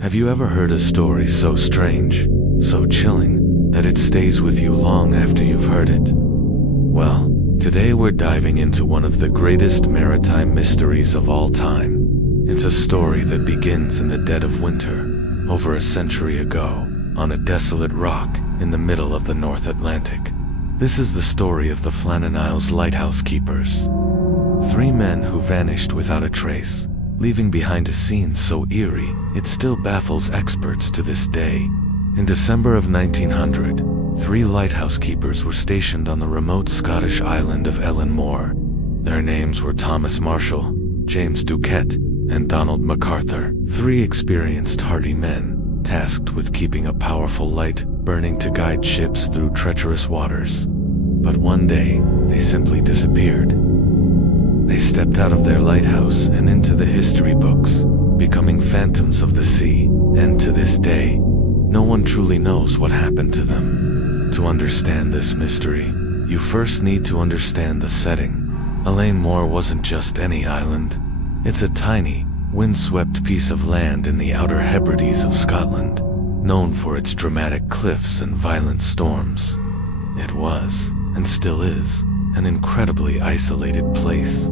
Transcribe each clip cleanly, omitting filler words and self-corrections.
Have you ever heard a story so strange, so chilling, that it stays with you long after you've heard it? Well, today we're diving into one of the greatest maritime mysteries of all time. It's a story that begins in the dead of winter, over a century ago, on a desolate rock in the middle of the North Atlantic. This is the story of the Flannan Isles lighthouse keepers. 3 men who vanished without a trace, leaving behind a scene so eerie it still baffles experts to this day. In December of 1900, 3 lighthouse keepers were stationed on the remote Scottish island of Eilean Mor. Their names were Thomas Marshall, James Duquette, and Donald MacArthur, 3 experienced hardy men, tasked with keeping a powerful light burning to guide ships through treacherous waters. But one day, they simply disappeared. They stepped out of their lighthouse and into the history books, becoming phantoms of the sea, and to this day, no one truly knows what happened to them. To understand this mystery, you first need to understand the setting. Eilean Mor wasn't just any island. It's a tiny, windswept piece of land in the Outer Hebrides of Scotland, known for its dramatic cliffs and violent storms. It was, and still is, an incredibly isolated place.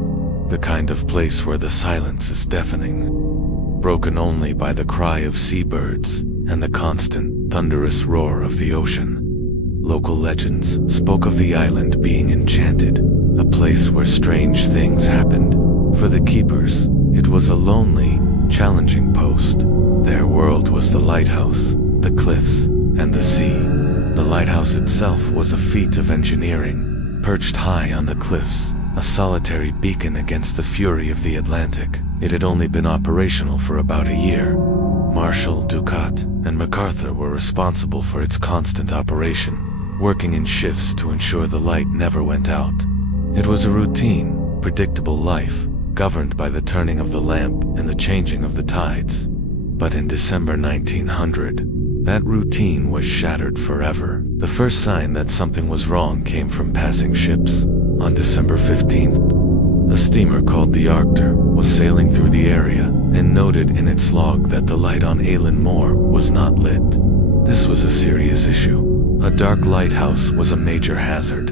The kind of place where the silence is deafening, broken only by the cry of seabirds and the constant, thunderous roar of the ocean. Local legends spoke of the island being enchanted, a place where strange things happened. For the keepers, it was a lonely, challenging post. Their world was the lighthouse, the cliffs, and the sea. The lighthouse itself was a feat of engineering, perched high on the cliffs, a solitary beacon against the fury of the Atlantic. It had only been operational for about a year. Marshall, Duquette, and MacArthur were responsible for its constant operation, working in shifts to ensure the light never went out. It was a routine, predictable life, governed by the turning of the lamp and the changing of the tides. But in December 1900, that routine was shattered forever. The first sign that something was wrong came from passing ships. On December 15th, a steamer called the Arctur was sailing through the area and noted in its log that the light on Eilean Mor was not lit. This was a serious issue. A dark lighthouse was a major hazard.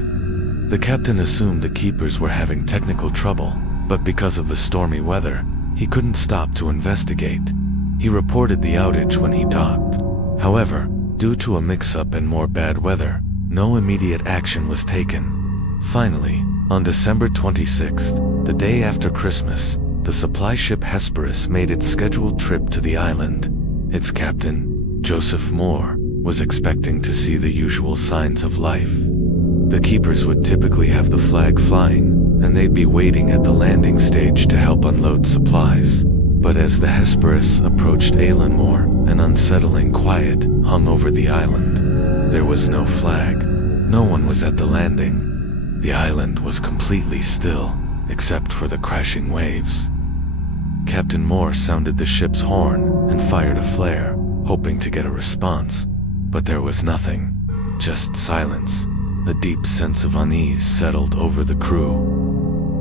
The captain assumed the keepers were having technical trouble, but because of the stormy weather, he couldn't stop to investigate. He reported the outage when he docked. However, due to a mix-up and more bad weather, no immediate action was taken. Finally, on December 26th, the day after Christmas, the supply ship Hesperus made its scheduled trip to the island. Its captain, Joseph Moore, was expecting to see the usual signs of life. The keepers would typically have the flag flying, and they'd be waiting at the landing stage to help unload supplies. But as the Hesperus approached Eilean Mor, an unsettling quiet hung over the island. There was no flag. No one was at the landing. The island was completely still, except for the crashing waves. Captain Moore sounded the ship's horn and fired a flare, hoping to get a response. But there was nothing. Just silence. A deep sense of unease settled over the crew.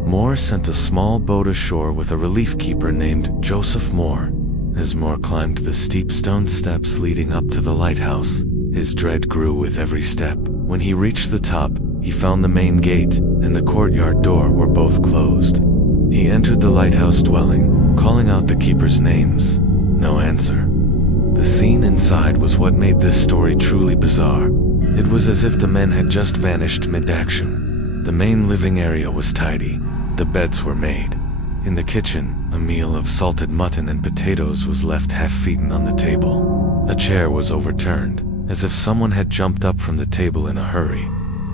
Moore sent a small boat ashore with a relief keeper named Joseph Moore. As Moore climbed the steep stone steps leading up to the lighthouse, his dread grew with every step. When he reached the top, he found the main gate and the courtyard door were both closed. He entered the lighthouse dwelling, calling out the keepers' names. No answer. The scene inside was what made this story truly bizarre. It was as if the men had just vanished mid-action. The main living area was tidy. The beds were made. In the kitchen, a meal of salted mutton and potatoes was left half-eaten on the table. A chair was overturned, as if someone had jumped up from the table in a hurry.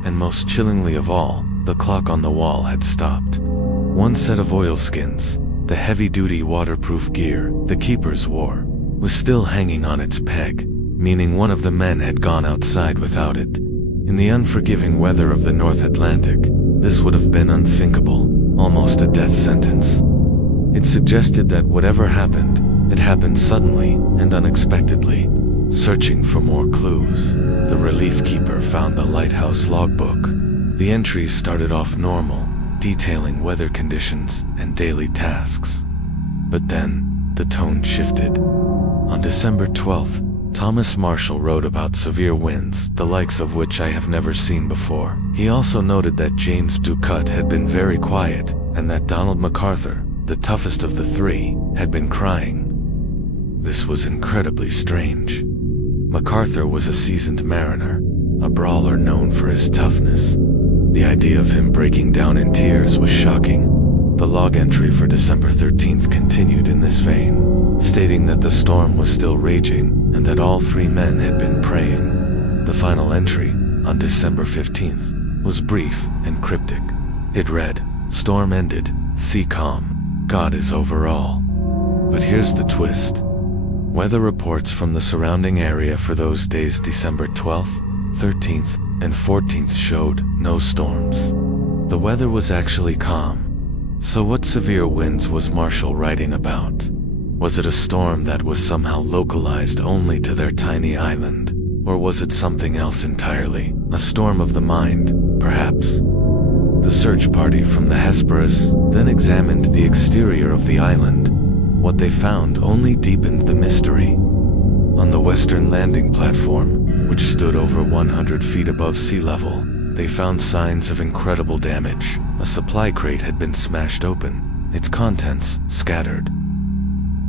And most chillingly of all, the clock on the wall had stopped. One set of oilskins, the heavy-duty waterproof gear the keepers wore, was still hanging on its peg, meaning one of the men had gone outside without it. In the unforgiving weather of the North Atlantic, this would have been unthinkable. Almost a death sentence. It suggested that whatever happened, it happened suddenly and unexpectedly. Searching for more clues, the relief keeper found the lighthouse logbook. The entries started off normal, detailing weather conditions and daily tasks. But then, the tone shifted. On December 12th, Thomas Marshall wrote about severe winds, the likes of which I have never seen before. He also noted that James Ducat had been very quiet, and that Donald MacArthur, the toughest of the three, had been crying. This was incredibly strange. MacArthur was a seasoned mariner, a brawler known for his toughness. The idea of him breaking down in tears was shocking. The log entry for December 13th continued in this vein, stating that the storm was still raging and that all three men had been praying. The final entry, on December 15th, was brief and cryptic. It read, "Storm ended, sea calm, God is over all." But here's the twist. Weather reports from the surrounding area for those days December 12th, 13th, and 14th showed no storms. The weather was actually calm. So what severe winds was Marshall writing about? Was it a storm that was somehow localized only to their tiny island? Or was it something else entirely? A storm of the mind, perhaps? The search party from the Hesperus then examined the exterior of the island. What they found only deepened the mystery. On the western landing platform, which stood over 100 feet above sea level, they found signs of incredible damage. A supply crate had been smashed open, its contents scattered.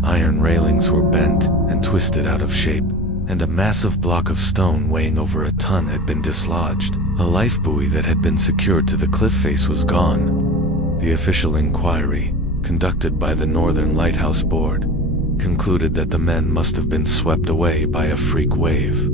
Iron railings were bent and twisted out of shape, and a massive block of stone weighing over a ton had been dislodged. A life buoy that had been secured to the cliff face was gone. The official inquiry, conducted by the Northern Lighthouse Board, concluded that the men must have been swept away by a freak wave.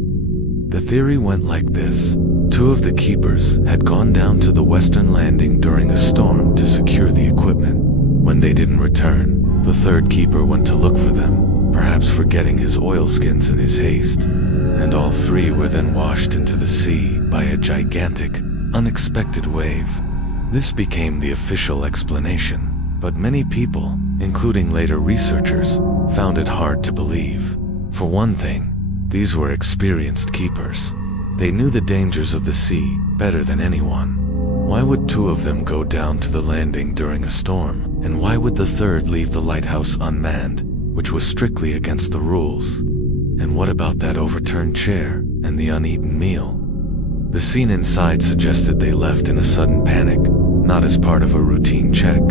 The theory went like this. Two of the keepers had gone down to the western landing during a storm to secure the equipment. When they didn't return, the third keeper went to look for them, perhaps forgetting his oilskins in his haste, and all three were then washed into the sea by a gigantic, unexpected wave. This became the official explanation. But many people, including later researchers, found it hard to believe. For one thing, these were experienced keepers. They knew the dangers of the sea better than anyone. Why would two of them go down to the landing during a storm? And why would the third leave the lighthouse unmanned, which was strictly against the rules? And what about that overturned chair and the uneaten meal? The scene inside suggested they left in a sudden panic, not as part of a routine check.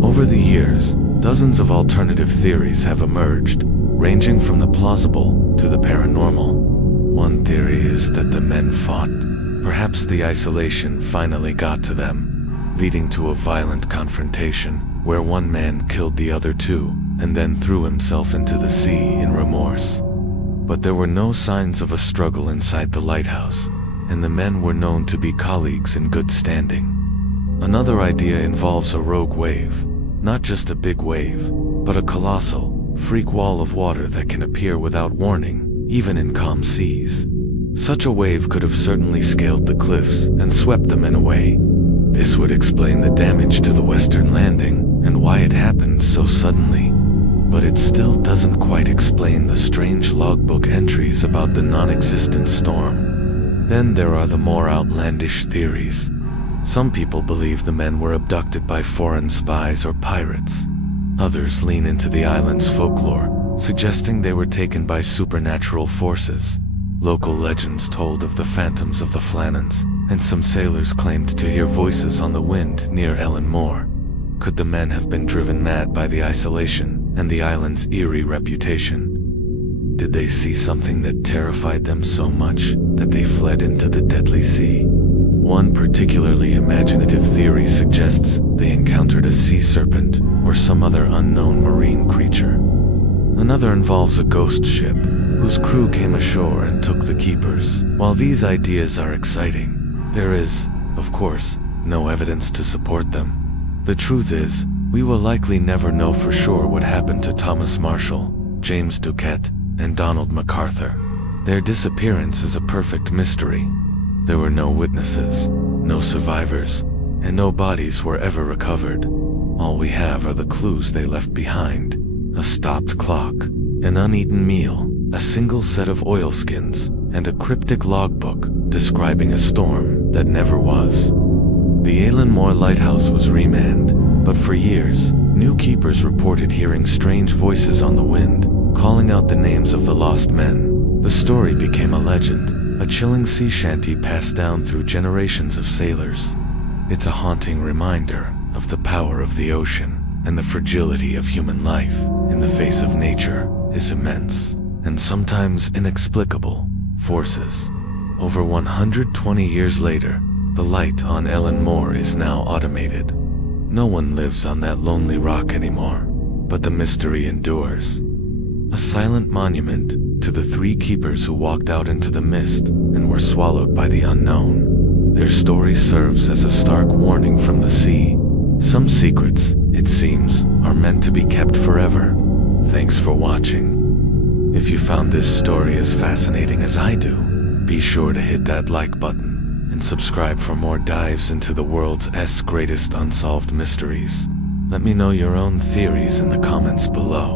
Over the years, dozens of alternative theories have emerged, ranging from the plausible to the paranormal. One theory is that the men fought. Perhaps the isolation finally got to them, leading to a violent confrontation, where one man killed the other two, and then threw himself into the sea in remorse. But there were no signs of a struggle inside the lighthouse, and the men were known to be colleagues in good standing. Another idea involves a rogue wave. Not just a big wave, but a colossal, freak wall of water that can appear without warning, even in calm seas. Such a wave could have certainly scaled the cliffs and swept the men away. This would explain the damage to the western landing and why it happened so suddenly. But it still doesn't quite explain the strange logbook entries about the non-existent storm. Then there are the more outlandish theories. Some people believe the men were abducted by foreign spies or pirates. Others lean into the island's folklore, suggesting they were taken by supernatural forces. Local legends told of the phantoms of the Flannans, and some sailors claimed to hear voices on the wind near Eilean Mor. Could the men have been driven mad by the isolation and the island's eerie reputation? Did they see something that terrified them so much that they fled into the deadly sea? One particularly imaginative theory suggests they encountered a sea serpent or some other unknown marine creature. Another involves a ghost ship, whose crew came ashore and took the keepers. While these ideas are exciting, there is, of course, no evidence to support them. The truth is, we will likely never know for sure what happened to Thomas Marshall, James Ducat, and Donald MacArthur. Their disappearance is a perfect mystery. There were no witnesses, no survivors, and no bodies were ever recovered. All we have are the clues they left behind: a stopped clock, an uneaten meal, a single set of oilskins, and a cryptic logbook describing a storm that never was. The Eilean Mor lighthouse was remanned, but for years, new keepers reported hearing strange voices on the wind, calling out the names of the lost men. The story became a legend, a chilling sea shanty passed down through generations of sailors. It's a haunting reminder of the power of the ocean, and the fragility of human life in the face of nature is immense, and sometimes inexplicable, forces. Over 120 years later, the light on Eilean Mor is now automated. No one lives on that lonely rock anymore, but the mystery endures. A silent monument to the three keepers who walked out into the mist and were swallowed by the unknown. Their story serves as a stark warning from the sea. Some secrets, it seems, are meant to be kept forever. Thanks for watching. If you found this story as fascinating as I do, be sure to hit that like button and subscribe for more dives into the world's greatest unsolved mysteries. Let me know your own theories in the comments below.